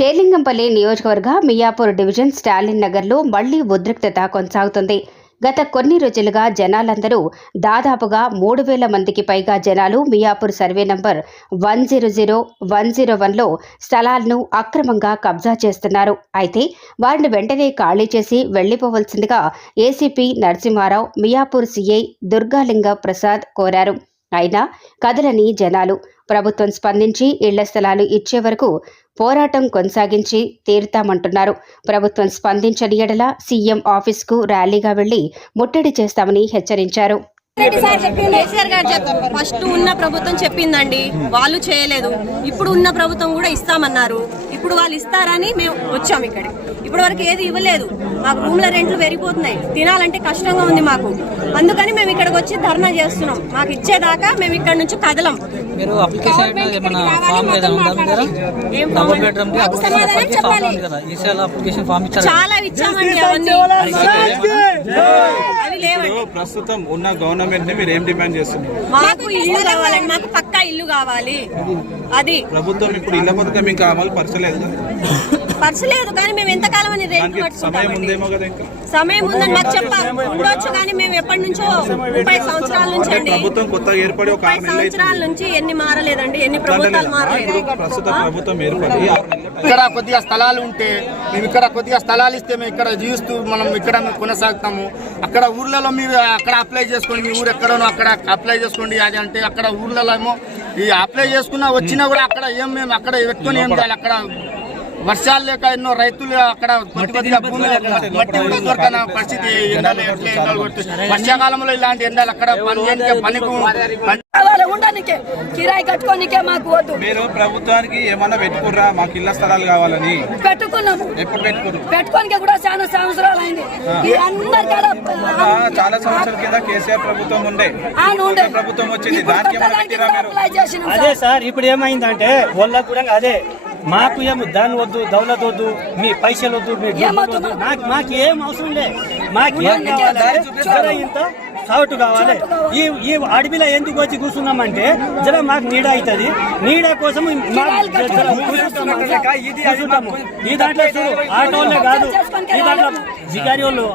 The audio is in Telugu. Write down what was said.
షేర్లింగంపల్లి నియోజకవర్గ మియాపూర్ డివిజన్ స్టాలిన్ నగర్లో మళ్ళీ ఉద్రిక్తత కొనసాగుతుంది. గత కొన్ని రోజులుగా జనాలందరూ దాదాపుగా మూడు వేల మందికి పైగా జనాలు Miyapur survey number one zero zero one zero వన్లో స్థలాలను అక్రమంగా కబ్జా చేస్తున్నారు. అయితే వారిని వెంటనే ఖాళీ చేసి వెళ్ళిపోవలసిందిగా ఏసీపీ నరసింహారావు మియాపూర్ సీఐ దుర్గాలింగ ప్రసాద్ కోరారు. అయినా కదలని జనాలు ప్రభుత్వం స్పందించి ఇళ్ళ స్థలాలు ఇచ్చే వరకు పోరాటం కొనసాగించి తీరుతామంటున్నారు. ప్రభుత్వం స్పందించని ఎడల సీఎం ఆఫీస్కు ర్యాలీగా వెళ్ళి ముట్టడి చేస్తామని హెచ్చరించారు. ఫస్ట్ ఉన్న ప్రభుత్వం చెప్పిందండి. వాళ్ళు చేయలేదు. ఇప్పుడు ఉన్న ప్రభుత్వం కూడా ఇస్తామన్నారు. ఇప్పుడు వాళ్ళు ఇస్తారని మేము వచ్చాం ఇక్కడ ఇప్పుడు వరకు ఏది ఇవ్వలేదు. మాకు రూమ్ల రెంట్లు పెరిగిపోతున్నాయి. తినాలంటే కష్టంగా ఉంది మాకు. అందుకని మేము ఇక్కడికి వచ్చి ధర్నా చేస్తున్నాం. మాకు ఇచ్చేదాకా మేము ఇక్కడ నుంచి కదలం. మీరు అప్లికేషన్ అప్లికేషన్ ఫామ్ చాలా ఇచ్చామండి అవన్నీ. అవి లేవండి. ఇప్పుడు ప్రస్తుతం ఉన్న గవర్నమెంట్ని మీరు ఏం డిమాండ్ చేస్తున్నారు? మాకు ఇల్లు కావాలండి. మాకు పక్కా ఇల్లు కావాలి. అది. ప్రభుత్వం ఇప్పుడు ఇళ్ళ పథకం ఇంకా అమలు పరచలేదు? కదా పర్సలేదు కానీ మేము ఎంతకాలం అని రెంట్ సమయం పట్టుకుంటామండి. ఉందేమో కదా ఇంకా. సమయం ఉందని మాకు చెప్పాలి ఉండొచ్చు కానీ మేము ఎప్పటి నుంచో ముప్పై సంవత్సరాల నుంచి అండి. ప్రభుత్వం కొత్తగా ఏర్పడి ఒక సంవత్సరాల నుంచి ఎన్ని మారలేదండి ఎన్ని ప్రభుత్వాలు మారలేదు. ప్రస్తుతం ప్రభుత్వం ఏర్పడి. ఇక్కడ కొద్దిగా స్థలాలు ఉంటే మేము ఇక్కడ కొద్దిగా స్థలాలు ఇస్తే మేము ఇక్కడ జీవిస్తూ మనం ఇక్కడ మేము కొనసాగుతాము. అక్కడ ఊర్లలో మీరు అక్కడ అప్లై చేసుకోండి మీ ఊరు ఎక్కడనో అక్కడ అప్లై చేసుకోండి అది అంటే అక్కడ ఊర్లలో ఏమో ఈ అప్లై చేసుకున్నా వచ్చినా కూడా అక్కడ ఏం మేము అక్కడ పెట్టుకొని ఏం చేయాలి? అక్కడ వర్షాలు లేక ఎన్నో రైతులు అక్కడ మట్టి కూడా దొరకన పరిస్థితి ఎండలు ఎట్లా ఎండలు వర్షాకాలంలో ఇలాంటి ఎండలు అక్కడ పని పని ఉండనికే. కిరాయి కట్టుకోనికే మాకు వద్దు. మీరు ప్రభుత్వానికి ఏమన్నా పెట్టుకుర్రా? మాకు ఇళ్ళ స్థలాలు కావాలని. పెట్టుకున్నాము. ఎప్పుడు పెట్టుకున్నారు పెట్టుకోనికే కూడా చాలా సంవత్సరాలు అయింది చాలా సంవత్సరాల కింద కేసీఆర్ ప్రభుత్వం ఉండే. ప్రభుత్వం వచ్చింది. దానికి అప్లై చేసినాం అదే సార్. సార్ ఇప్పుడు ఏమైందంటే వాళ్ళకు కూడా అదే. మాకు ఏమి దాని వద్దు దౌలత్ వద్దు మీ పైసలు వద్దు మీ వద్దు. నాకు మాకు? ఏం అవసరం లే. మాకు ఏం కావాలి? ఇంత కావాలి. ఈ ఈ అడవిలో ఎందుకు వచ్చి కూర్చున్నామంటే జర మాకు నీడ అవుతుంది. నీడ కోసం. ఈ దాంట్లో చూడు ఆటోలే కాదు. ఈ దాంట్లో జిగారి వాళ్ళు